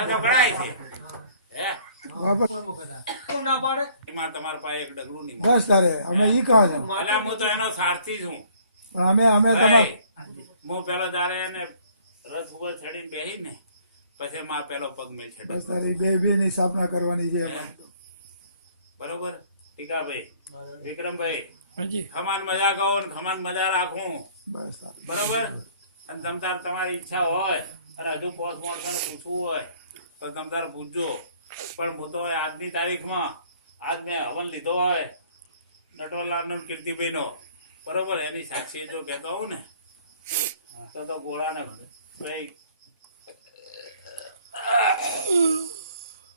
પાછા તો ગણાય છે હે વાપસ ના પાડે એમાં તમારા પાસે એક ડગલું નહીં બસ તારે અમે ઈ કહા છે એટલે હું તો એનો સારથી છું પણ અમે તમારે હું પેલો તારે એને રથ ઉપર ચડીને બેહી ને પછી માં પેલો પગ મેં છે બસ તારી બે ની સ્થાપના કરવાની છે એમાં તો. બરોબર ટીકાભાઈ વિક્રમભાઈ ખમાન મજા કહો ને ખમાન મજા રાખું બસ તારે બરોબર અને તમતાર તમારી ઈચ્છા હોય અને હજુ પોસ માણસોને પૂછવું હોય તો તમતાર પૂછજો પણ હું તો આજની તારીખમાં આજ મેં હવન લીધો હોય નટવરલાલનો ને કીર્તિભાઈનો બરોબર એની સાક્ષી જો કહેતો હોઉં ને તો ગોળાને કઈ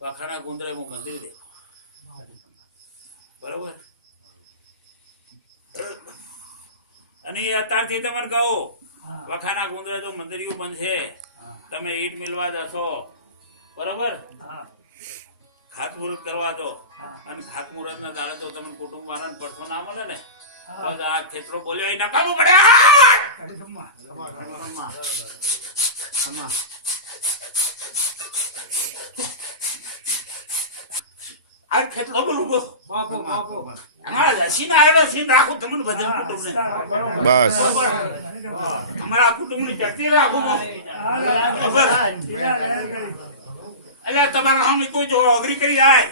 વખાણા ગુંદરે હું મંદિર દે બરોબર અને અત્યારથી તમને કહું વખાના ગુંદરે જો મંદિરિયું બનશે તમે ઈટ મિલવા જશો બરોબર ખાતમુહૂર્ત કરવા દો અને ખાતમુહૂર્ત ના દાડે તો તમને કુટુંબ વાળાને પડતો ના મળે ને તો આ ખેતરો બોલ્યો એ નકામો પડે આ ખેતરો બોલું બાપો બાપો હા સીના આવેલો સીન રાખો તમને બધા કુટુંબ ને બસ તમારા કુટુંબ ની ચર્ચી રાખો એટલે તમારા સામે કોઈ જો અઘરી કરી આય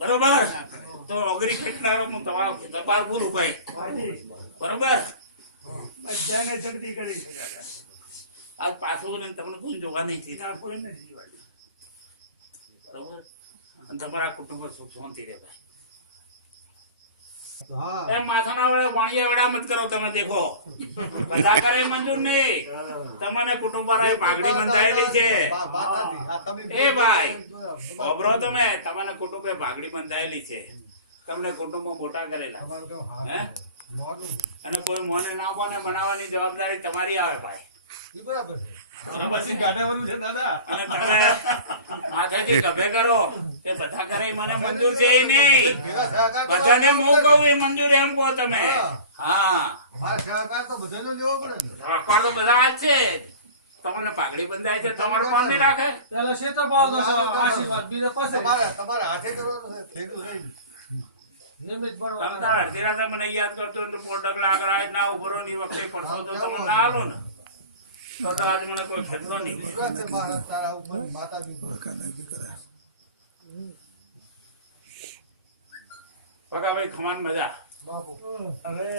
બરોબર તો અઘરી ખેતનારો હું તમારો તપાર બોલું ભાઈ બરોબર આજ પાછું ને તમને કોઈ જોવા નહીં થતા બરોબર અને તમારા કુટુંબ સુખ શાંતિ રહે ભાઈ એમ માથાના વડે વાણિયા વેડા મત કરો તમે દેખો બધા કરે મંજૂર નહીં તમને કુટુંબ વાળાએ પાઘડી બંધાયેલી છે એ ભાઈ ખબરો તમે તમને કુટુંબે પાઘડી બંધાયેલી છે તમને કુટુંબમાં મોટા કરેલા હે અને કોઈ મોને ના મોને બનાવવાની જવાબદારી તમારી આવે ભાઈ બરાબર અને તમે માથેથી ગભે કરો એ બધા કરે મને મંજૂર છે એ નહીં બધાને હું કહું એ મંજૂર એમ કહો તમે હા સહકાર તો બધા જ છે તમને પાઘડી બંધાય છે તમારું કોણ નહીં રાખે પેલા શેતરપાલ નો આશીર્વાદ બીજો પાસે તમારે હાથે કરવાનું છે નિયમિત તમતાર અડધી રાતે મને યાદ કરતો ને પોર ડગલા આગળ આજ ના ઉભરો ની વખતે પડશો તો તમે ના આલો ને તો આજ મને કોઈ ખેતરો નહીં તારા ઉપર માતા બી પગા ભાઈ ખમાન મજા હવે